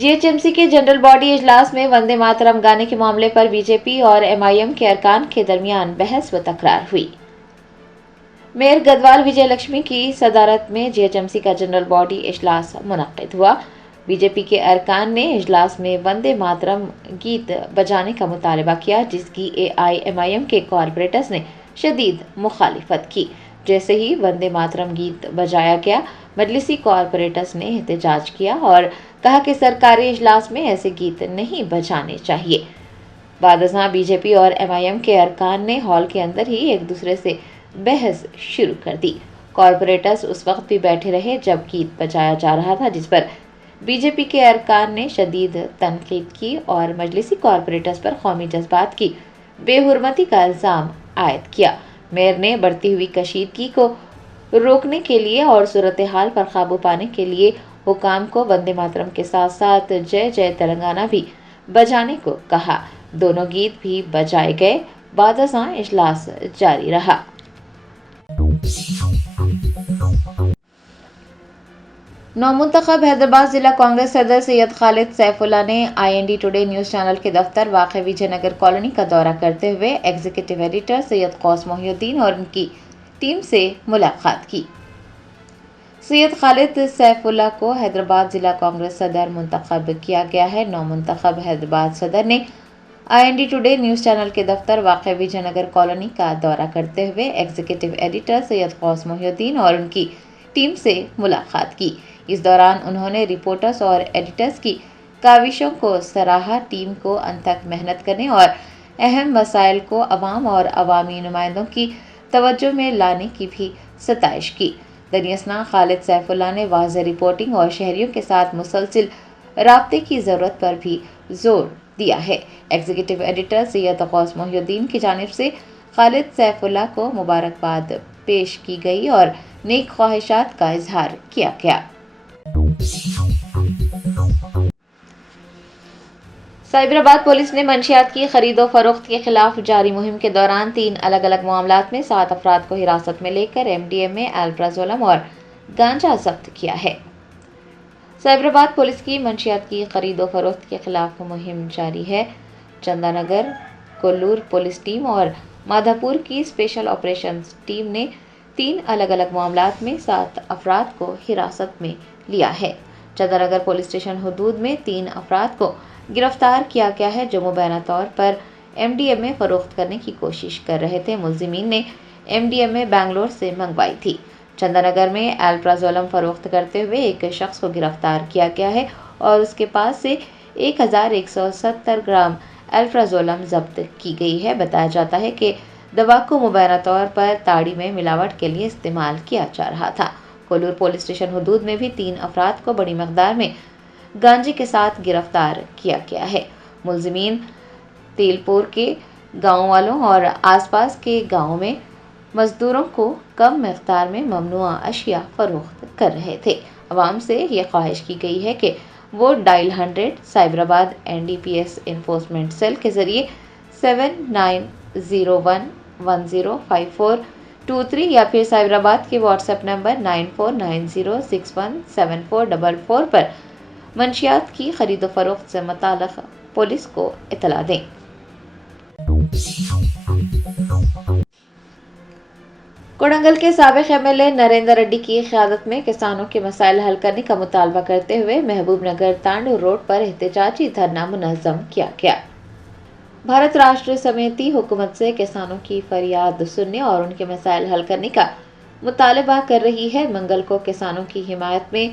GHMC کے general body اجلاس میں وندے ماترم گانے کے معاملے پر BJP اور MIM کے ارکان کے درمیان بحث و تکرار ہوئی۔ میئر گدوال وجے لکشمی کی صدارت میں GHMC کا جنرل باڈی اجلاس منعقد ہوا۔ BJP کے ارکان نے اجلاس میں وندے ماترم گیت بجانے کا مطالبہ کیا، جس کی AIMIM کے کارپوریٹرز نے شدید مخالفت کی۔ جیسے ہی وندے ماترم گیت بجایا گیا، مجلسی کارپوریٹرز نے احتجاج کیا اور کہا کہ سرکاری اجلاس میں ایسے گیت نہیں بجانے چاہیے۔ بعد ازاں BJP اور MIM کے ارکان نے ہال کے اندر ہی ایک دوسرے سے بحث شروع کر دی۔ کارپوریٹرز اس وقت بھی بیٹھے رہے جب گیت بجایا جا رہا تھا، جس پر BJP کے ارکان نے شدید تنقید کی اور مجلسی کارپوریٹرز پر قومی جذبات کی بے حرمتی کا الزام عائد کیا۔ میئر نے بڑھتی ہوئی کشیدگی کو روکنے کے لیے اور صورتحال پر قابو پانے کے لیے حکام کو وندے ماترم کے ساتھ ساتھ جے جے تلنگانہ بھی بجانے کو کہا۔ دونوں گیت بھی بجائے گئے۔ بعد ازاں اجلاس جاری رہا۔ نومنتخب حیدرآباد ضلع کانگریس صدر سید خالد سیف اللہ نے IND ٹوڈے نیوز چینل کے دفتر واقع وجے نگر کالونی کا دورہ کرتے ہوئے ایگزیکٹو ایڈیٹر سید قوس محی الدین اور ان کی ٹیم سے ملاقات کی۔ سید خالد سیف اللہ کو حیدرآباد ضلع کانگریس صدر منتخب کیا گیا ہے۔ نومنتخب حیدرآباد صدر نے IND ٹوڈے نیوز چینل کے دفتر واقع وجے نگر کالونی کا دورہ کرتے ہوئے ایگزیکٹو ایڈیٹر سید قوس محی الدین اور ان کی ٹیم سے ملاقات کی۔ اس دوران انہوں نے رپورٹرز اور ایڈیٹرز کی کاوشوں کو سراہا، ٹیم کو انت تک محنت کرنے اور اہم مسائل کو عوام اور عوامی نمائندوں کی توجہ میں لانے کی بھی ستائش کی۔ دنیاسنا خالد سیف اللہ نے واضح رپورٹنگ اور شہریوں کے ساتھ مسلسل رابطے کی ضرورت پر بھی زور دیا ہے۔ ایگزیکٹو ایڈیٹر سید قوس محی الدین کی جانب سے خالد سیف اللہ کو مبارکباد پیش کی گئی اور نیک خواہشات کا اظہار کیا گیا۔ سائبرآباد پولیس نے منشیات کی خرید و فروخت کے خلاف جاری مہم کے دوران 3 الگ الگ معاملات میں 7 افراد کو حراست میں لے کر MDMA، الپرازولم اور گانجا ضبط کیا ہے۔ سائبرآباد پولیس کی منشیات کی خرید و فروخت کے خلاف مہم جاری ہے۔ چندہ نگر، کولور پولیس ٹیم اور مادھاپور کی اسپیشل آپریشنز ٹیم نے 3 الگ الگ معاملات میں 7 افراد کو حراست میں لیا ہے۔ چندہ نگر پولیس اسٹیشن حدود میں 3 افراد کو گرفتار کیا گیا ہے جو مبینہ طور پر MDMA فروخت کرنے کی کوشش کر رہے تھے۔ ملزمین نے MDMA بنگلور سے منگوائی تھی۔ چندہ نگر میں الپرازولم فروخت کرتے ہوئے ایک شخص کو گرفتار کیا گیا ہے اور اس کے پاس سے 1170 گرام الپرازولم ضبط کی گئی ہے۔ بتایا جاتا ہے کہ دوا کو مبینہ طور پر تاڑی میں ملاوٹ کے لیے استعمال کیا جا رہا تھا۔ کولور پولیس اسٹیشن حدود میں بھی 3 افراد کو بڑی مقدار میں گانجے کے ساتھ گرفتار کیا گیا ہے۔ ملزمین تیل پور کے گاؤں والوں اور آس پاس کے گاؤں میں مزدوروں کو کم مقدار میں ممنوعہ اشیاء فروخت کر رہے تھے۔ عوام سے یہ خواہش کی گئی ہے کہ وہ ڈائل 100 سائبرآباد NDPS انفورسمنٹ سیل کے ذریعے 7901105423 یا پھر سائبرآباد کے واٹس ایپ نمبر 9490617444 پر منشیات کی خرید و فروخت سے متعلق پولیس کو اطلاع دیں۔ کوڑنگل کے سابق MLA نریندر ریڈی کی قیادت میں کسانوں کے مسائل حل کرنے کا مطالبہ کرتے ہوئے محبوب نگر تانڈو روڈ پر احتجاجی دھرنا منظم کیا گیا۔ بھارت راشٹر سمیتی حکومت سے کسانوں کی فریاد سننے اور ان کے مسائل حل کرنے کا مطالبہ کر رہی ہے۔ منگل کو کسانوں کی حمایت میں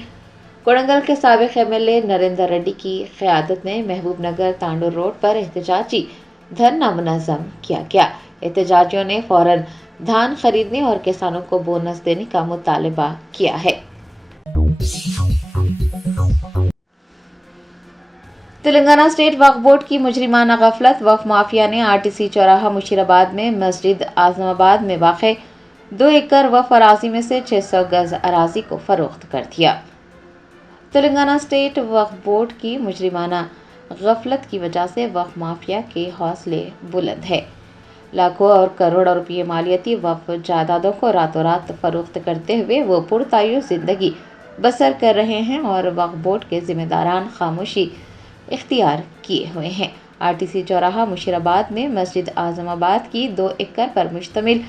کوڑنگل کے سابق MLA نریندر ریڈی کی قیادت میں محبوب نگر تانڈو روڈ پر احتجاجی دھرنا منظم کیا گیا۔ احتجاجیوں نے فوراً دھان خریدنے اور کسانوں کو بونس دینے کا مطالبہ کیا ہے۔ تلنگانہ اسٹیٹ وقف بورڈ کی مجرمانہ غفلت، وقف مافیا نے RTC چوراہا مشیر آباد میں مسجد اعظم آباد میں واقع 2 ایکڑ وقف اراضی میں سے 600 گز اراضی کو فروخت کر دیا۔ تلنگانہ اسٹیٹ وقف بورڈ کی مجرمانہ غفلت کی وجہ سے وقف مافیا کے حوصلے بلند ہے۔ لاکھوں اور کروڑوں روپے مالیتی وقف جائیدادوں کو راتوں رات فروخت کرتے ہوئے وہ پرتعیش زندگی بسر کر رہے ہیں اور وقف بورڈ کے ذمہ داران خاموشی اختیار کیے ہوئے ہیں۔ RTC چوراہا مشیرآباد میں مسجد اعظم آباد کی 2 ایکڑ پر مشتمل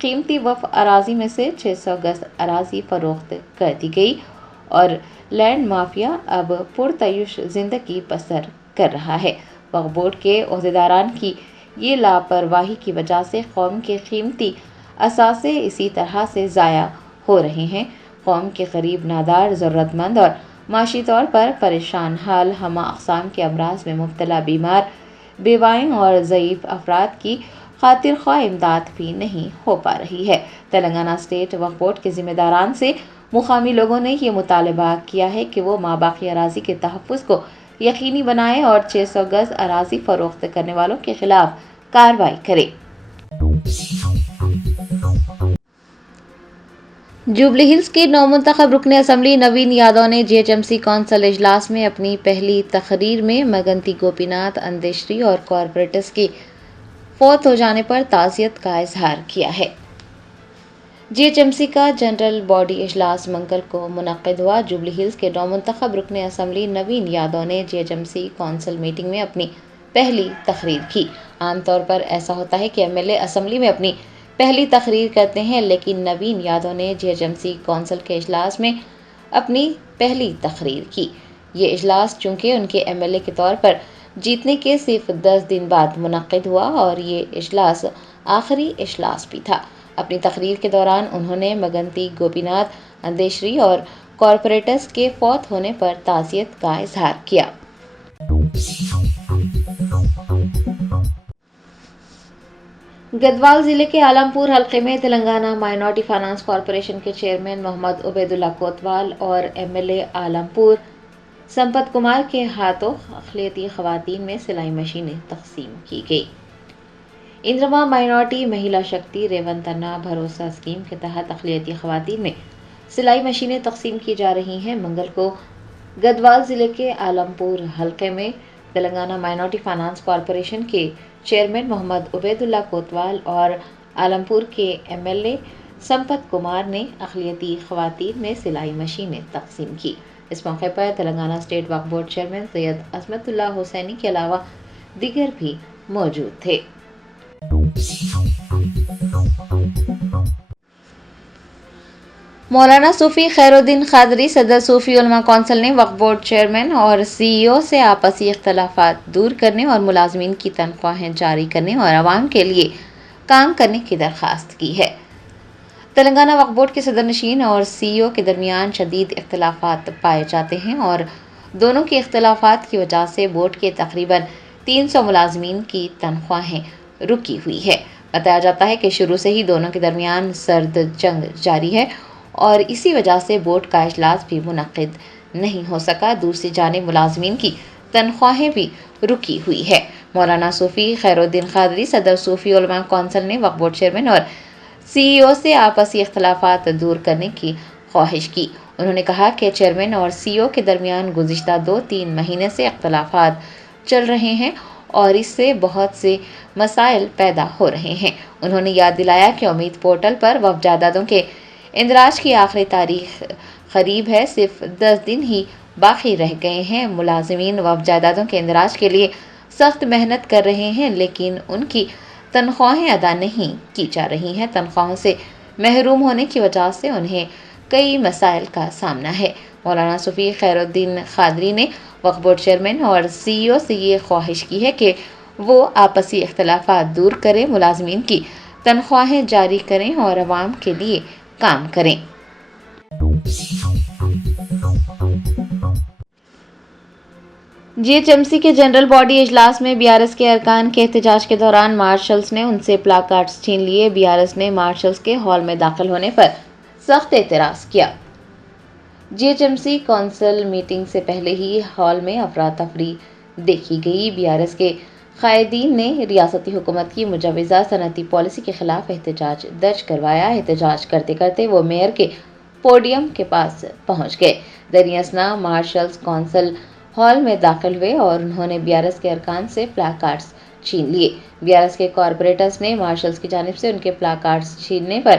قیمتی وقف اراضی میں سے 600 گز اراضی فروخت کر دی گئی اور لینڈ مافیا اب پرتعیش زندگی بسر کر رہا ہے۔ وقف بورڈ کے عہدیداران کی یہ لاپرواہی کی وجہ سے قوم کے قیمتی اثاثے اسی طرح سے ضائع ہو رہے ہیں۔ قوم کے غریب، نادار، ضرورت مند اور معاشی طور پر پریشان حال ہمہ اقسام کے امراض میں مبتلا بیمار، بیوائیں اور ضعیف افراد کی خاطر خواہ امداد بھی نہیں ہو پا رہی ہے۔ تلنگانہ اسٹیٹ وقف بورڈ کے ذمہ داران سے مقامی لوگوں نے یہ مطالبہ کیا ہے کہ وہ ماباقی اراضی کے تحفظ کو یقینی بنائیں اور 600 گز اراضی فروخت کرنے والوں کے خلاف کارروائی کریں۔ جوبلی ہلز کے نومنتخب رکن اسمبلی نوین یادو نے GHMC کونسل اجلاس میں اپنی پہلی تقریر میں مگنتی گوپی ناتھ اندیشری اور کارپوریٹرز کی فوت ہو جانے پر تعزیت کا اظہار کیا ہے۔ GHMC کا جنرل باڈی اجلاس منگل کو منعقد ہوا۔ جوبلی ہلز کے نومنتخب رکن اسمبلی نوین یادو نے GHMC کونسل میٹنگ میں اپنی پہلی تقریر کی۔ عام طور پر ایسا ہوتا ہے کہ MLA اسمبلی میں اپنی پہلی تقریر کرتے ہیں، لیکن نوین یادو نے GHMC کونسل کے اجلاس میں اپنی پہلی تقریر کی۔ یہ اجلاس چونکہ ان کے MLA کے طور پر جیتنے کے صرف 10 دن بعد منعقد ہوا اور یہ اجلاس آخری اجلاس بھی تھا۔ اپنی تقریر کے دوران انہوں نے مگنتی گوپی ناتھ اندیشری اور کارپوریٹرز کے فوت ہونے پر تعزیت کا اظہار کیا۔ گدوال ضلع کے عالمپور حلقے میں تلنگانہ مائنارٹی فائنانس کارپوریشن کے چیئرمین محمد عبید اللہ کوتوال اور MLA عالمپور سمپت کمار کے ہاتھوں اقلیتی خواتین میں سلائی مشینیں تقسیم کی گئی۔ اندرما مائنارٹی مہیلا شکتی ریونتنا بھروسہ اسکیم کے تحت اقلیتی خواتین میں سلائی مشینیں تقسیم کی جا رہی ہیں۔ منگل کو گدوال ضلع کے عالمپور حلقے میں تلنگانہ مائنارٹی فائنانس کارپوریشن کے چیئرمین محمد عبید اللہ کوتوال اور عالمپور کے MLA سمپت کمار نے اقلیتی خواتین میں سلائی مشینیں تقسیم کی۔ اس موقع پر تلنگانہ اسٹیٹ وقف بورڈ چیئرمین سید عصمت اللہ حسینی کے علاوہ دیگر بھی موجود تھے۔ مولانا صوفی خیرالدین قادری صدر صوفی علماء کونسل نے وقف بورڈ چیئرمین اور CEO سے آپسی اختلافات دور کرنے اور ملازمین کی تنخواہیں جاری کرنے اور عوام کے لیے کام کرنے کی درخواست کی ہے۔ تلنگانہ وقف بورڈ کے صدر نشین اور CEO کے درمیان شدید اختلافات پائے جاتے ہیں اور دونوں کے اختلافات کی وجہ سے بورڈ کے تقریباً 300 ملازمین کی تنخواہیں رکی ہوئی ہے۔ بتایا جاتا ہے کہ شروع سے ہی دونوں کے درمیان سرد جنگ جاری ہے اور اسی وجہ سے بورڈ کا اجلاس بھی منعقد نہیں ہو سکا۔ دوسری جانب ملازمین کی تنخواہیں بھی رکی ہوئی ہے۔ مولانا صوفی خیرالدین قادری صدر صوفی علماء کونسل نے وقف بورڈ چیئرمین اور CEO سے آپسی اختلافات دور کرنے کی خواہش کی۔ انہوں نے کہا کہ چیئرمین اور CEO کے درمیان گزشتہ 2-3 مہینے سے اختلافات چل رہے ہیں اور اس سے بہت سے مسائل پیدا ہو رہے ہیں۔ انہوں نے یاد دلایا کہ امید پورٹل پر وقف جائیدادوں کے اندراج کی آخری تاریخ قریب ہے، صرف 10 دن ہی باقی رہ گئے ہیں۔ ملازمین وقف جائیدادوں کے اندراج کے لیے سخت محنت کر رہے ہیں، لیکن ان کی تنخواہیں ادا نہیں کی جا رہی ہیں۔ تنخواہوں سے محروم ہونے کی وجہ سے انہیں کئی مسائل کا سامنا ہے۔ مولانا صوفی خیرالدین قادری نے وقف بورڈ چیئرمین اور CEO سے یہ خواہش کی ہے کہ وہ آپسی اختلافات دور کریں، ملازمین کی تنخواہیں جاری کریں اور عوام کے لیے کام کریں۔ GHMC کے جنرل باڈی اجلاس میں BRS کے ارکان کے احتجاج کے دوران مارشلز نے ان سے پلاکارڈز چھین لیے۔ BRS نے مارشلز کے ہال میں داخل ہونے پر سخت اعتراض کیا۔ GHMC کونسل میٹنگ سے پہلے ہی ہال میں افراتفری دیکھی گئی۔ BRS کے قائدین نے ریاستی حکومت کی مجوزہ صنعتی پالیسی کے خلاف احتجاج درج کروایا۔ احتجاج کرتے کرتے وہ میئر کے پوڈیم کے پاس پہنچ گئے۔ دریں اثنا مارشلز کونسل ہال میں داخل ہوئے اور انہوں نے BRS کے ارکان سے پلاکارڈز چھین لیے۔ BRS کے کارپوریٹرز نے مارشلز کی جانب سے ان کے پلاکارڈز چھیننے پر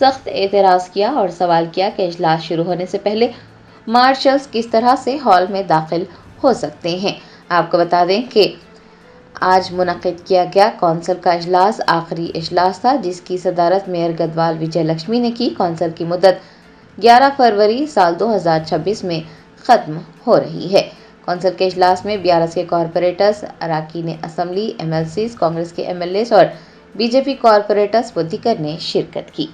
سخت اعتراض کیا اور سوال کیا کہ اجلاس شروع ہونے سے پہلے مارشلز کس طرح سے ہال میں داخل ہو سکتے ہیں۔ آپ کو بتا دیں کہ آج منعقد کیا گیا کونسل کا اجلاس آخری اجلاس تھا، جس کی صدارت میئر گدوال وجے لکشمی نے کی۔ کونسل کی مدت 11 فروری سال 2026 میں ختم ہو رہی ہے۔ کونسل کے اجلاس میں بیارس کے کارپوریٹرز، اراکین اسمبلی، MLCs، کانگریس کے MLAs اور BJP کارپوریٹرز و دیگر نے شرکت کی۔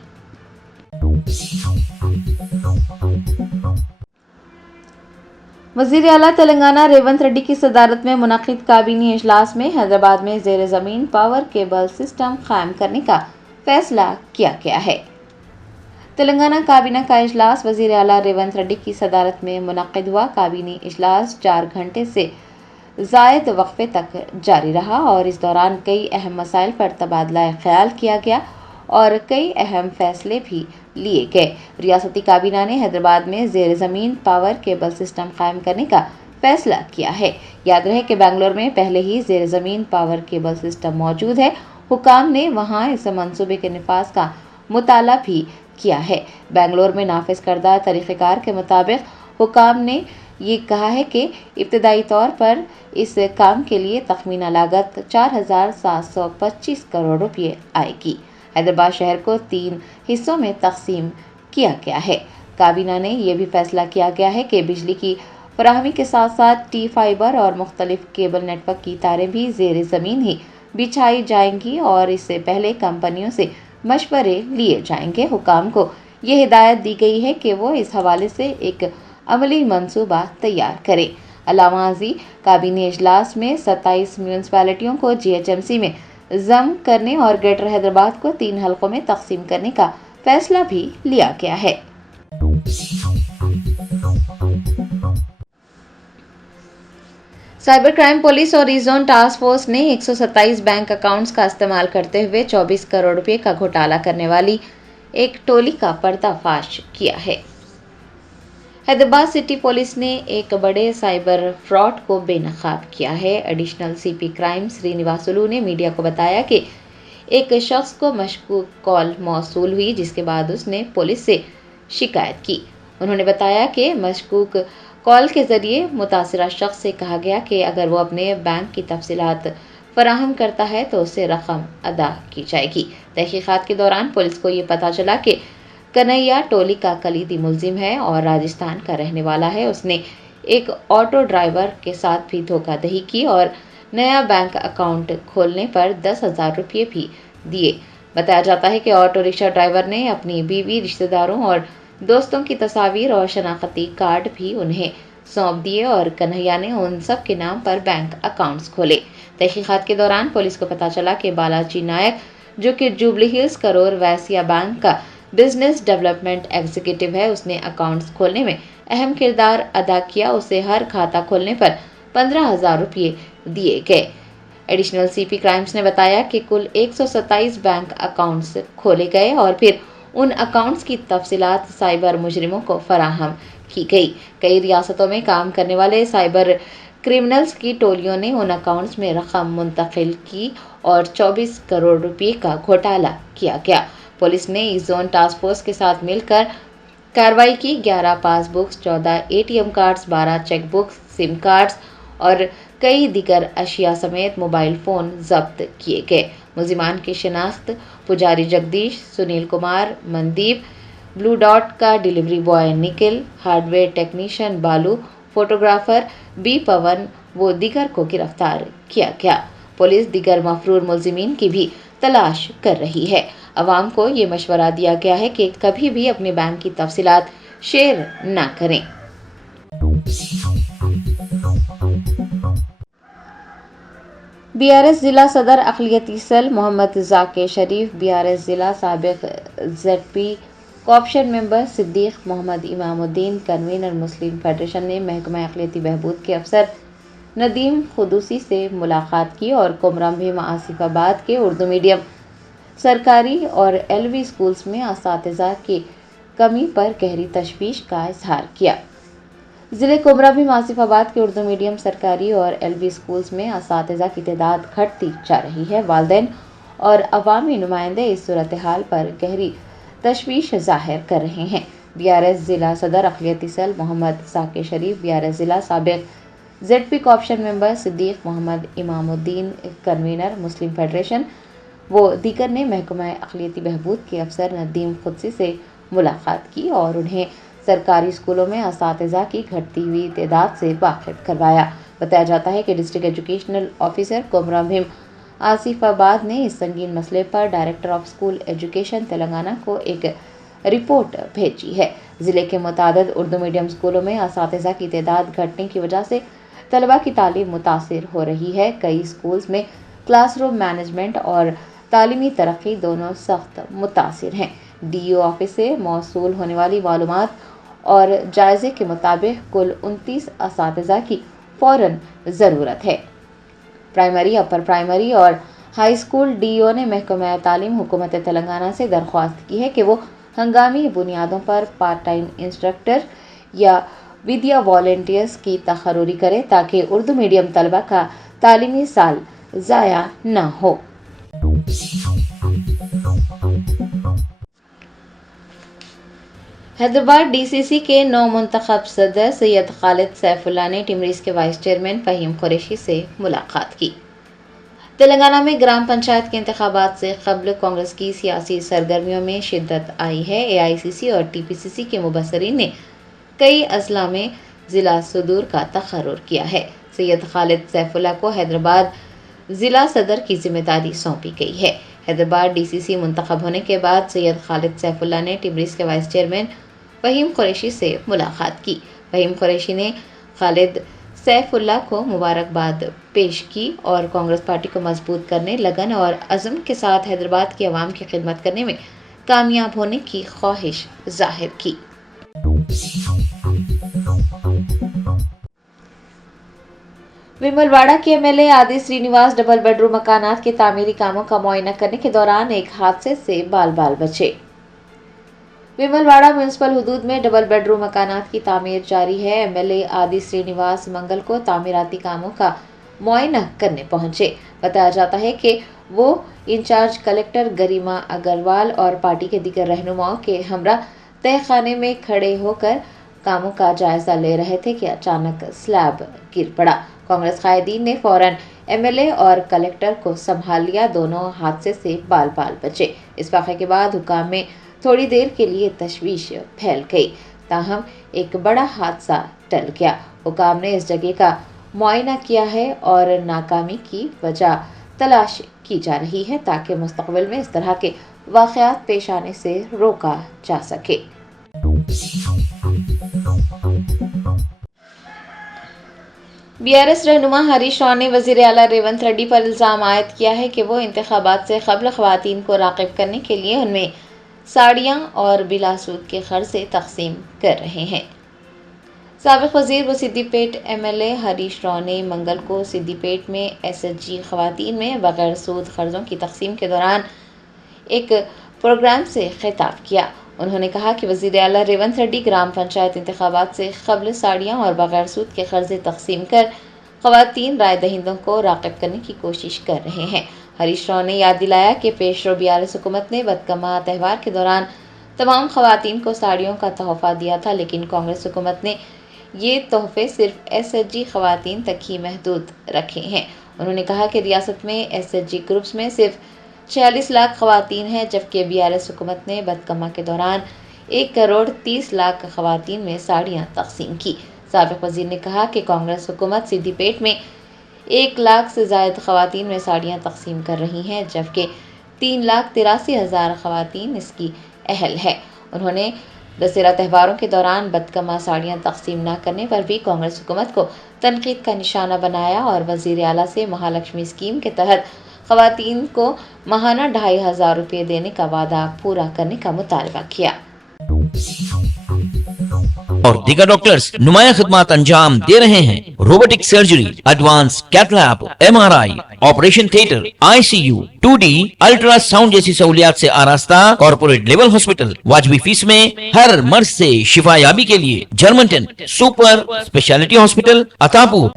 وزیر اعلیٰ تلنگانہ ریونت ریڈی کی صدارت میں منعقد کابینی اجلاس میں حیدرآباد میں زیر زمین پاور کیبل سسٹم قائم کرنے کا فیصلہ کیا گیا ہے۔ تلنگانہ کابینہ کا اجلاس وزیر اعلیٰ ریونت ریڈی کی صدارت میں منعقد ہوا۔ کابینی اجلاس 4 گھنٹے سے زائد وقفے تک جاری رہا اور اس دوران کئی اہم مسائل پر تبادلہ خیال کیا گیا اور کئی اہم فیصلے بھی لیے گئے۔ ریاستی کابینہ نے حیدرآباد میں زیر زمین پاور کیبل سسٹم قائم کرنے کا فیصلہ کیا ہے۔ یاد رہے کہ بنگلور میں پہلے ہی زیر زمین پاور کیبل سسٹم موجود ہے۔ حکام نے وہاں اس منصوبے کے نفاذ کا مطالبہ بھی کیا ہے۔ بنگلور میں نافذ کردہ طریقہ کار کے مطابق حکام نے یہ کہا ہے کہ ابتدائی طور پر اس کام کے لیے تخمینہ لاگت 4725 کروڑ روپے آئے گی۔ حیدرآباد شہر کو 3 حصوں میں تقسیم کیا گیا ہے۔ کابینہ نے یہ بھی فیصلہ کیا گیا ہے کہ بجلی کی فراہمی کے ساتھ ساتھ ٹی فائبر اور مختلف کیبل نیٹ ورک کی تاریں بھی زیر زمین ہی بچھائی جائیں گی اور اس سے پہلے کمپنیوں سے مشورے لیے جائیں گے۔ حکام کو یہ ہدایت دی گئی ہے کہ وہ اس حوالے سے ایک عملی منصوبہ تیار کریں۔ علاوہ ازیں کابینی اجلاس میں 27 میونسپلٹیوں کو GHMC میں ضم کرنے اور گریٹر حیدرآباد کو 3 حلقوں میں تقسیم کرنے کا فیصلہ بھی لیا گیا ہے۔ سائبر کرائم پولیس اور ای زون ٹاسک فورس نے 127 بینک اکاؤنٹس کا استعمال کرتے ہوئے 24 کروڑ روپے کا گھوٹالہ کرنے والی ایک ٹولی کا پردہ فاش کیا ہے۔ حیدرآباد سٹی پولیس نے ایک بڑے سائبر فراڈ کو بے نقاب کیا ہے۔ ایڈیشنل CP کرائم سرینیواسلو نے میڈیا کو بتایا کہ ایک شخص کو مشکوک کال موصول ہوئی، جس کے بعد اس نے پولیس سے شکایت کی۔ انہوں نے بتایا کہ مشکوک کال کے ذریعے متاثرہ شخص سے کہا گیا کہ اگر وہ اپنے بینک کی تفصیلات فراہم کرتا ہے تو اسے رقم ادا کی جائے گی۔ تحقیقات کے دوران پولیس کو یہ پتہ چلا کہ کنہیا ٹولی کا کلیدی ملزم ہے اور راجستھان کا رہنے والا ہے۔ اس نے ایک آٹو ڈرائیور کے ساتھ بھی دھوکہ دہی کی اور نیا بینک اکاؤنٹ کھولنے پر 10,000 روپے بھی دیے۔ بتایا جاتا ہے کہ آٹو رکشہ ڈرائیور نے اپنی بیوی، رشتہ داروں اور دوستوں کی تصاویر اور شناختی کارڈ بھی انہیں سونپ دیے اور کنہیا نے ان سب کے نام پر بینک اکاؤنٹس کھولے۔ تحقیقات کے دوران پولیس کو پتہ چلا کہ بالاجی نائک، جو کہ جوبلی ہلز کرور ویسیا بینک کا بزنس ڈیولپمنٹ ایگزیکٹو ہے، اس نے اکاؤنٹس کھولنے میں اہم کردار ادا کیا۔ اسے ہر کھاتہ کھولنے پر 15,000 روپے دیے گئے۔ ایڈیشنل CP کرائمز نے بتایا کہ کل 127 بینک اکاؤنٹس کھولے گئے اور پھر ان اکاؤنٹس کی تفصیلات سائبر مجرموں کو فراہم کی گئی۔ کئی ریاستوں میں کام کرنے والے سائبر کرمنلز کی ٹولیوں نے ان اکاؤنٹس میں رقم منتقل کی اور 24 کروڑ روپے کا گھوٹالہ کیا گیا۔ پولیس نے ای زون ٹاسک فورس کے ساتھ مل کر کارروائی کی۔ 11 pass books, 14 ATM cards, 12 cheque books, SIM cards اور کئی دیگر اشیاء سمیت موبائل فون ضبط کیے گئے۔ ملزمان کی شناخت پجاری جگدیش، سنیل کمار، مندیپ، بلو ڈاٹ کا delivery boy Nikhil, hard where technician بالو، فوٹوگرافر B پون و دیگر کو گرفتار کیا گیا۔ پولیس دیگر مفرور ملزمین کی بھی تلاش کر رہی ہے۔ عوام کو یہ مشورہ دیا گیا ہے کہ کبھی بھی اپنے بینک کی تفصیلات شیئر نہ کریں۔ BRS ضلع صدر اقلیتی سیل محمد ذاکر شریف، BRS ضلع سابق ZP کوآپریشن ممبر صدیق محمد امام الدین، کنوینر مسلم فیڈریشن نے محکمہ اقلیتی بہبود کے افسر ندیم قدوسی سے ملاقات کی اور کمرم بھیم آصف آباد کے اردو میڈیم سرکاری اور LV اسکولز میں اساتذہ کی کمی پر گہری تشویش کا اظہار کیا۔ ضلع کمرم بھیم آصف آباد کے اردو میڈیم سرکاری اور LV اسکولز میں اساتذہ کی تعداد گھٹتی جا رہی ہے۔ والدین اور عوامی نمائندے اس صورتحال پر گہری تشویش ظاہر کر رہے ہیں۔ BRS ضلع صدر اقلیتی سیل محمد ثاقب شریف، BRS ضلع سابق ZP کوآپشن ممبر صدیق محمد امام الدین، کنوینر مسلم فیڈریشن و دیگر نے محکمہ اقلیتی بہبود کے افسر ندیم قدسی سے ملاقات کی اور انہیں سرکاری اسکولوں میں اساتذہ کی گھٹتی ہوئی تعداد سے واقف کروایا۔ بتایا جاتا ہے کہ district educational officer Komaram Bheem Asifabad نے اس سنگین مسئلے پر director of school education Telangana کو ایک رپورٹ بھیجی ہے۔ ضلع کے متعدد اردو میڈیم اسکولوں میں اساتذہ کی تعداد گھٹنے کی وجہ سے طلبہ کی تعلیم متاثر ہو رہی ہے۔ کئی اسکولز میں کلاس روم مینجمنٹ اور تعلیمی ترقی دونوں سخت متاثر ہیں۔ DEO آفس سے موصول ہونے والی معلومات اور جائزے کے مطابق کل 29 اساتذہ کی فوراً ضرورت ہے۔ پرائمری، اپر پرائمری اور ہائی اسکول DEO نے محکمہ تعلیم حکومت تلنگانہ سے درخواست کی ہے کہ وہ ہنگامی بنیادوں پر پارٹ ٹائم انسٹرکٹر یا ودیا والنٹیئرز کی تقرری کرے تاکہ اردو میڈیم طلبہ کا تعلیمی سال ضائع نہ ہو۔ حیدرآباد DCC کے نو منتخب صدر سید خالد سیف اللہ نے ٹمریز کے وائس چیئرمین فہیم قریشی سے ملاقات کی۔ تلنگانہ میں گرام پنچایت کے انتخابات سے قبل کانگریس کی سیاسی سرگرمیوں میں شدت آئی ہے۔ AICC اور TPCC کے مبصرین نے کئی اضلاع میں ضلع صدور کا تقرر کیا ہے۔ سید خالد سیف اللہ کو حیدرآباد ضلع صدر کی ذمہ داری سونپی گئی ہے۔ حیدرآباد DCC منتخب ہونے کے بعد سید خالد سیف اللہ نے ٹمریز کے وائس چیئرمین فہیم قریشی سے ملاقات کی۔ فہیم قریشی نے خالد سیف اللہ کو مبارکباد پیش کی اور کانگریس پارٹی کو مضبوط کرنے، لگن اور عزم کے ساتھ حیدرآباد کی عوام کی خدمت کرنے میں کامیاب ہونے کی خواہش ظاہر کی۔ ومل واڑہ کے MLA آدی سرینیواس ڈبل بیڈ روم مکانات کے تعمیری کاموں کا معائنہ کرنے کے دوران ایک حادثے سے بال بچے۔ ومل واڑہ میونسپل حدود میں ڈبل بیڈ روم مکانات کی تعمیر جاری ہے۔ MLA آدی سرینیواس منگل کو تعمیراتی کاموں کا معائنہ کرنے پہنچے۔ بتایا جاتا ہے کہ وہ انچارج کلکٹر گریما اگروال اور پارٹی کے دیگر رہنماؤں کے ہمراہ تہہ خانے میں کھڑے ہو کر کاموں کا جائزہ لے رہے تھے کہ اچانک سلیب گر پڑا۔ کانگریس قائدین نے فوراً MLA اور کلکٹر کو سنبھال لیا۔ دونوں حادثے سے بال بچے۔ اس واقعے کے بعد حکام میں تھوڑی دیر کے لیے تشویش پھیل گئی، تاہم ایک بڑا حادثہ ٹل گیا۔ حکام نے اس جگہ کا معائنہ کیا ہے اور ناکامی کی وجہ تلاش کی جا رہی ہے تاکہ مستقبل میں اس طرح کے واقعات پیش آنے سے روکا جا سکے۔ BRS رہنما ہریش راؤ نے وزیر اعلیٰ ریونت ریڈی پر الزام عائد کیا ہے کہ وہ انتخابات سے قبل خواتین کو راغب کرنے کے لیے ان میں ساڑیاں اور بلا سود کے قرضے تقسیم کر رہے ہیں۔ سابق وزیر و سدی پیٹ MLA ہریش راؤ نے منگل کو سدی پیٹ میں SHG خواتین میں بغیر سود قرضوں کی تقسیم کے دوران ایک پروگرام سے خطاب کیا۔ انہوں نے کہا کہ وزیر اعلیٰ ریونت ریڈی گرام پنچایت انتخابات سے قبل ساڑیاں اور بغیر سود کے قرضے تقسیم کر خواتین رائے دہندوں کو راغب کرنے کی کوشش کر رہے ہیں۔ ہریش راؤ نے یاد دلایا کہ پیش رو BRS حکومت نے بتکما تہوار کے دوران تمام خواتین کو ساڑیوں کا تحفہ دیا تھا، لیکن کانگریس حکومت نے یہ تحفے صرف SHG خواتین تک ہی محدود رکھے ہیں۔ انہوں نے کہا کہ ریاست میں SHG گروپس میں صرف 46 لاکھ خواتین ہیں، جبکہ BRS حکومت نے بتکما کے دوران 1,30,00,000 خواتین میں ساڑیاں تقسیم کی۔ سابق وزیر نے کہا کہ کانگریس حکومت سدی پیٹ میں 1 لاکھ سے زائد خواتین میں ساڑیاں تقسیم کر رہی ہیں، جبکہ 3,83,000 خواتین اس کی اہل ہے۔ انہوں نے دسہرہ تہواروں کے دوران بتکما ساڑیاں تقسیم نہ کرنے پر بھی کانگریس حکومت کو تنقید کا نشانہ بنایا اور وزیر اعلیٰ سے مہالکشمی اسکیم کے تحت خواتین کو ماہانہ 2,500 روپے دینے کا وعدہ پورا کرنے کا مطالبہ کیا۔ اور دیگر ڈاکٹرز نمایاں خدمات انجام دے رہے ہیں۔ Robotic surgery, advance cath lab, MRI، operation theatre, ICU، 2D ultrasound جیسی سہولیات سے آراستہ کارپوریٹ لیول ہاسپٹل۔ واجبی فیس میں ہر مرض سے شفا یابی کے لیے Germanten super speciality hospital Attapur.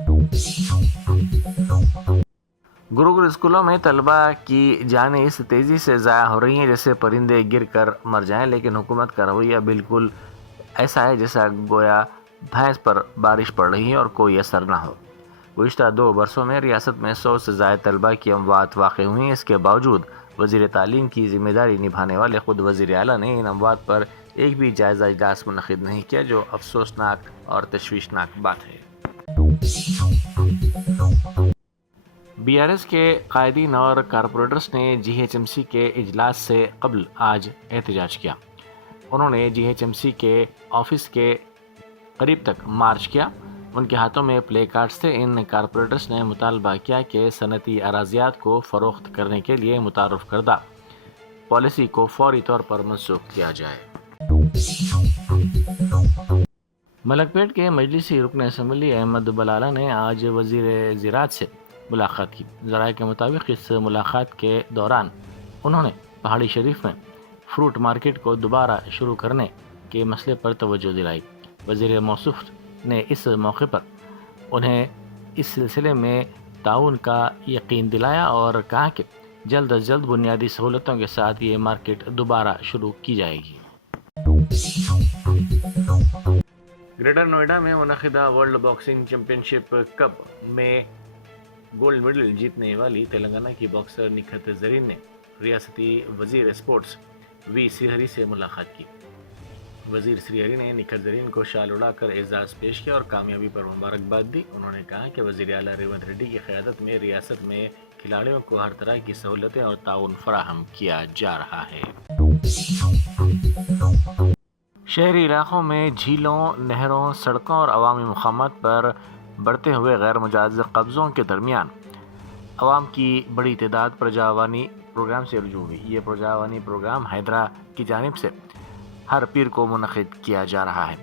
Gurukul اسکولوں میں طلبہ کی جانیں اس تیزی سے ضائع ہو رہی ہیں جیسے پرندے گر کر مر جائیں، لیکن حکومت کا رویہ بالکل ایسا ہے جیسا گویا بھینس پر بارش پڑ رہی ہے اور کوئی اثر نہ ہو۔ گزشتہ 2 برسوں میں ریاست میں 100 سے زائد طلبہ کی اموات واقع ہوئی ہیں۔ اس کے باوجود وزیر تعلیم کی ذمہ داری نبھانے والے خود وزیر اعلیٰ نے ان اموات پر ایک بھی جائزہ اجلاس منعقد نہیں کیا، جو افسوسناک اور تشویشناک بات ہے۔ BRS کے قائدین اور کارپوریٹرز نے GHMC کے اجلاس سے قبل آج احتجاج کیا۔ انہوں نے GHMC کے آفس کے قریب تک مارچ کیا۔ ان کے ہاتھوں میں پلے کارڈز تھے۔ ان کارپوریٹرز نے مطالبہ کیا کہ صنعتی اراضیات کو فروخت کرنے کے لیے متعارف کردہ پالیسی کو فوری طور پر منسوخ کیا جائے۔ ملک پیٹ کے مجلسی رکن اسمبلی احمد بلالہ نے آج وزیر زراعت سے ملاقات کی۔ ذرائع کے مطابق اس ملاقات کے دوران انہوں نے پہاڑی شریف میں فروٹ مارکیٹ کو دوبارہ شروع کرنے کے مسئلے پر توجہ دلائی۔ وزیر موصوف نے اس موقع پر انہیں اس سلسلے میں تعاون کا یقین دلایا اور کہا کہ جلد از جلد بنیادی سہولتوں کے ساتھ یہ مارکیٹ دوبارہ شروع کی جائے گی۔ گریٹر نوئیڈا میں منعقدہ ورلڈ باکسنگ چیمپئن شپ کپ میں گولڈ میڈل جیتنے والی تلنگانہ کی باکسر نکھت زرین نے ریاستی وزیر اسپورٹس وی سری ہری سے ملاقات کی۔ وزیر سری ہری نے نکھت زرین کو شال اڑا کر اعزاز پیش کیا اور کامیابی پر مبارکباد دی۔ انہوں نے کہا کہ وزیر اعلیٰ ریونت ریڈی کی قیادت میں ریاست میں کھلاڑیوں کو ہر طرح کی سہولتیں اور تعاون فراہم کیا جا رہا ہے۔ شہری علاقوں میں جھیلوں، نہروں، سڑکوں اور عوامی مقامات پر بڑھتے ہوئے غیر مجاز قبضوں کے درمیان عوام کی بڑی تعداد پرجاوانی پروگرام سے رجوع ہوئی۔ یہ پرجاوانی پروگرام حیدرا کی جانب سے ہر پیر کو منعقد کیا جا رہا ہے۔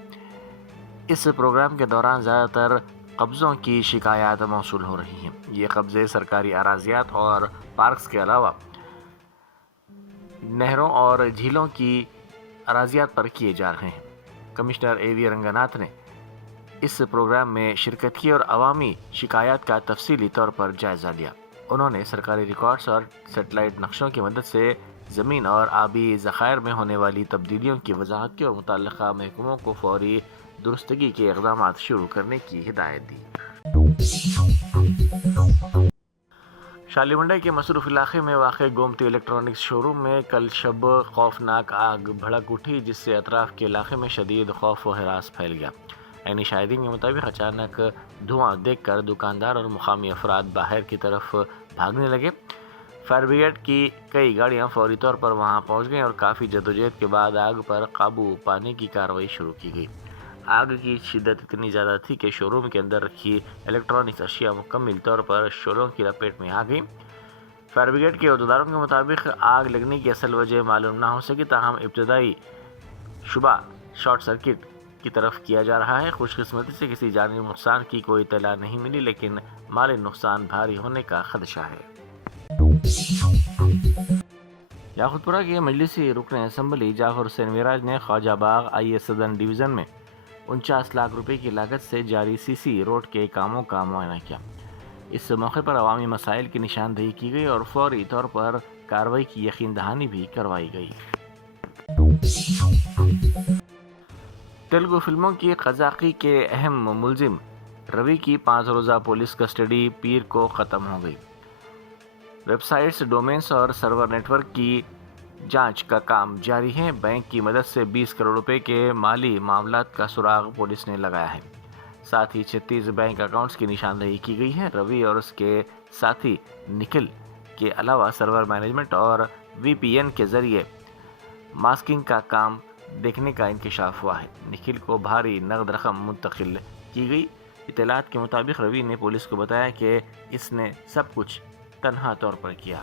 اس پروگرام کے دوران زیادہ تر قبضوں کی شکایات موصول ہو رہی ہیں۔ یہ قبضے سرکاری اراضیات اور پارکس کے علاوہ نہروں اور جھیلوں کی اراضیات پر کیے جا رہے ہیں۔ کمشنر AV رنگناتھ نے اس پروگرام میں شرکت کی اور عوامی شکایات کا تفصیلی طور پر جائزہ لیا۔ انہوں نے سرکاری ریکارڈز اور سیٹلائٹ نقشوں کی مدد سے زمین اور آبی ذخائر میں ہونے والی تبدیلیوں کی وضاحت کی اور متعلقہ محکموں کو فوری درستگی کے اقدامات شروع کرنے کی ہدایت دی۔ شالیمنڈی کے مصروف علاقے میں واقع گومتی الیکٹرانکس شو روم میں کل شب خوفناک آگ بھڑک اٹھی، جس سے اطراف کے علاقے میں شدید خوف و ہراس پھیل گیا۔ عینی شاہدین کے مطابق اچانک دھواں دیکھ کر دکاندار اور مقامی افراد باہر کی طرف بھاگنے لگے۔ فائر بریگیڈ کی کئی گاڑیاں فوری طور پر وہاں پہنچ گئیں اور کافی جدوجہد کے بعد آگ پر قابو پانے کی کارروائی شروع کی گئی۔ آگ کی شدت اتنی زیادہ تھی کہ شو روم کے اندر رکھی الیکٹرانکس اشیاء مکمل طور پر شعلوں کی لپیٹ میں آ گئی۔ فائر بریگیڈ کے عہدیداروں کے مطابق آگ لگنے کی اصل وجہ معلوم نہ ہو سکی، تاہم ابتدائی شبہ شارٹ سرکٹ کی طرف کیا جا رہا ہے۔ خوش قسمتی سے کسی جانی نقصان کی کوئی اطلاع نہیں ملی، لیکن مالی نقصان بھاری ہونے کا خدشہ ہے۔ یاقوت پورہ کے مجلسی رکن اسمبلی جعفر حسین معراج نے خواجہ باغ IS صدر ڈویژن میں 49 لاکھ روپے کی لاگت سے جاری CC روڈ کے کاموں کا معائنہ کیا۔ اس موقع پر عوامی مسائل کی نشاندہی کی گئی اور فوری طور پر کارروائی کی یقین دہانی بھی کروائی گئی۔ تیلگو فلموں کی قزاقی کے اہم ملزم روی کی 5 روزہ پولیس کسٹڈی پیر کو ختم ہو گئی۔ ویب سائٹس، ڈومینس اور سرور نیٹ ورک کی جانچ کا کام جاری ہے۔ بینک کی مدد سے 20 کروڑ روپے کے مالی معاملات کا سراغ پولیس نے لگایا ہے۔ ساتھ ہی 36 بینک اکاؤنٹس کی نشاندہی کی گئی ہے۔ روی اور اس کے ساتھی نکھل کے علاوہ سرور مینجمنٹ اور VPN کے ذریعے ماسکنگ کا کام دیکھنے کا انکشاف ہوا ہے۔ نکھل کو بھاری نقد رقم منتقل کی گئی۔ اطلاعات کے مطابق روی نے پولیس کو بتایا کہ اس نے سب کچھ تنہا طور پر کیا۔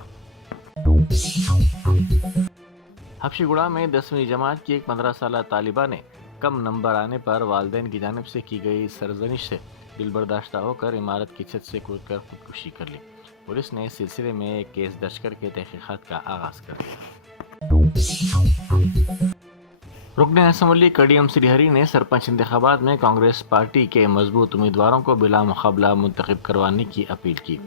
حبشی گڑھا میں 10ویں جماعت کی ایک 15 سالہ طالبہ نے کم نمبر آنے پر والدین کی جانب سے کی گئی سرزنش سے دل برداشتہ ہو کر عمارت کی چھت سے کود کر خودکشی کر لی۔ پولیس نے اس سلسلے میں ایک کیس درج کر کے تحقیقات کا آغاز کر دیا۔ رکن اسمبلی کڈیم سری ہری نے سرپنچ انتخابات میں کانگریس پارٹی کے مضبوط امیدواروں کو بلا مقابلہ منتخب کروانے کی اپیل کی۔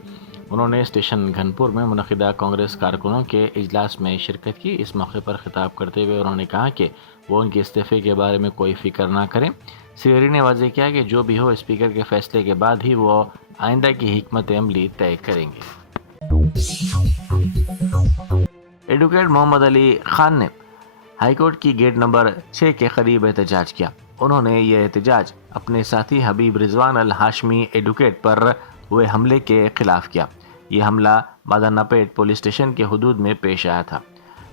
انہوں نے اسٹیشن گھنپور میں منعقدہ کانگریس کارکنوں کے اجلاس میں شرکت کی۔ اس موقع پر خطاب کرتے ہوئے انہوں نے کہا کہ وہ ان کے استعفے کے بارے میں کوئی فکر نہ کریں۔ سیوری نے واضح کیا کہ جو بھی ہو اسپیکر کے فیصلے کے بعد ہی وہ آئندہ کی حکمت عملی طے کریں گے۔ ایڈوکیٹ محمد علی خان نے ہائی کورٹ کی گیٹ نمبر 6 کے قریب احتجاج کیا۔ انہوں نے یہ احتجاج اپنے ساتھی حبیب رضوان الہاشمی ایڈوکیٹ پر ہوئے حملے کے خلاف کیا۔ یہ حملہ ماداناپیٹ پولیس اسٹیشن کے حدود میں پیش آیا تھا۔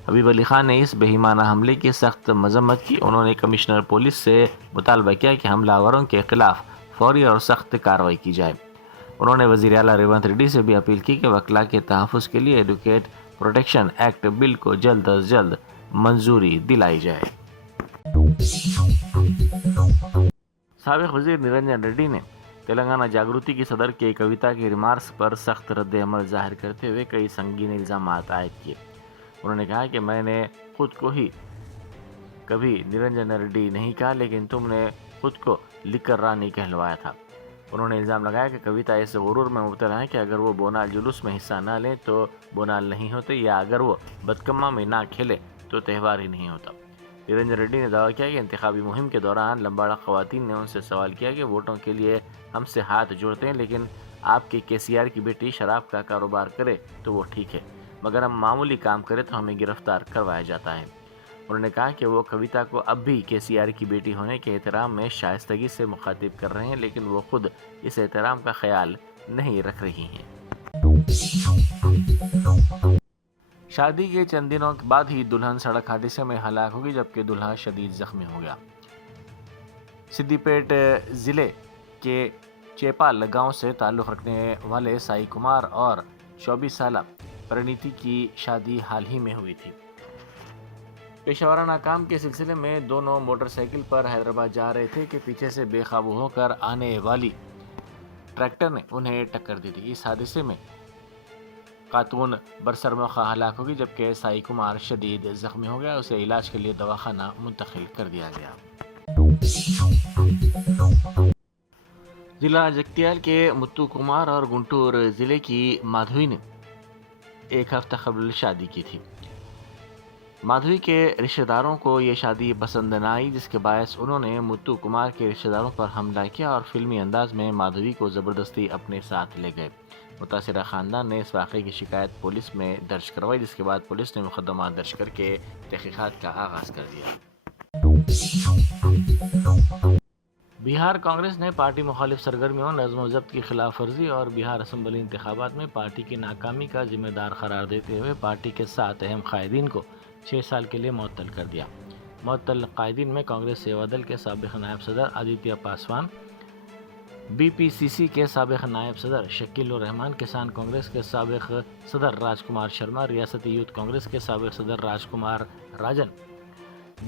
حبیب علی خان نے اس بے ایمانہ حملے کی سخت مذمت کی۔ انہوں نے کمشنر پولیس سے مطالبہ کیا کہ حملہ آوروں کے خلاف فوری اور سخت کارروائی کی جائے۔ انہوں نے وزیر اعلیٰ ریونت ریڈی سے بھی اپیل کی کہ وکلاء کے تحفظ کے لیے ایڈوکیٹ پروٹیکشن ایکٹ بل کو جلد از جلد منظوری دلائی جائے۔ سابق وزیر نرنجن ریڈی نے تلنگانہ جاگرتی کی صدر کے کویتا کی ریمارکس پر سخت رد عمل ظاہر کرتے ہوئے کئی سنگین الزامات عائد کیے۔ انہوں نے کہا کہ میں نے خود کو ہی کبھی نرنجن ریڈی نہیں کہا، لیکن تم نے خود کو لکھ کر رانی کہلوایا تھا۔ انہوں نے الزام لگایا کہ کویتا اس غرور میں مبتلا ہے کہ اگر وہ بونال جلوس میں حصہ نہ لیں تو بونال نہیں ہوتے، یا اگر وہ بتکما میں نہ کھیلے تو تہوار ہی نہیں ہوتا۔ نرنجن ریڈی نے دعویٰ کیا کہ انتخابی مہم کے دوران لمباڑا خواتین نے ان سے سوال کیا کہ ووٹوں کے لیے ہم سے ہاتھ جوڑتے ہیں، لیکن آپ کے KCR کی بیٹی شراب کا کاروبار کرے تو وہ ٹھیک ہے، مگر ہم معمولی کام کریں تو ہمیں گرفتار کروایا جاتا ہے۔ انہوں نے کہا کہ وہ کویتا کو اب بھی KCR کی بیٹی ہونے کے احترام میں شائستگی سے مخاطب کر رہے ہیں، لیکن وہ خود اس احترام کا خیال نہیں رکھ رہی ہیں۔ شادی کے چند دنوں کے بعد ہی دلہن سڑک حادثے میں ہلاک ہوگی، جبکہ دلہا شدید زخمی ہو گیا۔ سدی پیٹ ضلع کے چیپال گاؤں سے تعلق رکھنے والے سائی کمار اور 24 سالہ پرنیتی کی شادی حال ہی میں ہوئی تھی۔ پیشہ ورانہ کام کے سلسلے میں دونوں موٹر سائیکل پر حیدرآباد جا رہے تھے کہ پیچھے سے بے قابو ہو کر آنے والی ٹریکٹر نے انہیں ٹکر دی تھی۔ اس حادثے میں خاتون برسر موقع ہلاک ہوگی، جبکہ سائی کمار شدید زخمی ہو گیا۔ اسے علاج کے لیے دواخانہ منتقل کر دیا گیا۔ ضلع جگتیال کے متو کمار اور گنٹور ضلع کی مادھوی نے ایک ہفتہ قبل شادی کی تھی۔ مادھوی کے رشتہ داروں کو یہ شادی پسند نہ آئی، جس کے باعث انہوں نے متو کمار کے رشتہ داروں پر حملہ کیا اور فلمی انداز میں مادھوی کو زبردستی اپنے ساتھ لے گئے۔ متاثرہ خاندان نے اس واقعے کی شکایت پولیس میں درج کروائی، جس کے بعد پولیس نے مقدمہ درج کر کے تحقیقات کا آغاز کر دیا۔ بہار کانگریس نے پارٹی مخالف سرگرمیوں، نظم و ضبط کی خلاف ورزی اور بہار اسمبلی انتخابات میں پارٹی کی ناکامی کا ذمہ دار قرار دیتے ہوئے پارٹی کے 7 اہم قائدین کو 6 سال کے لیے معطل کر دیا۔ معطل قائدین میں کانگریس سیوا دل کے سابق نائب صدر آدتیہ پاسوان، BPCC کے سابق نائب صدر شکیل الرحمان، کسان کانگریس کے سابق صدر راج کمار شرما، ریاستی یوتھ کانگریس کے سابق صدر راج کمار راجن،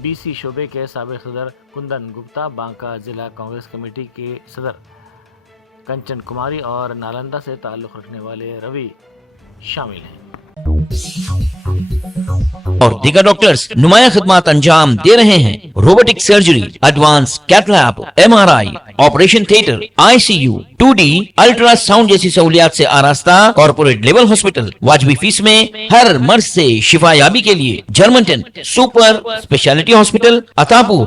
BC شعبے کے سابق صدر کندن گپتا، بانکا ضلع کانگریس کمیٹی کے صدر کنچن کماری اور نالندہ سے تعلق رکھنے والے روی شامل ہیں۔ اور دیگر ڈاکٹرز نمایاں خدمات انجام دے رہے ہیں۔ Robotic surgery, advance cath lab, MRI، operation theatre, ICU، 2D ultrasound جیسی سہولیات سے آراستہ کارپوریٹ لیول ہاسپٹل، واجبی فیس میں ہر مرض سے شفا یابی کے لیے Germanten super speciality hospital, Attapur.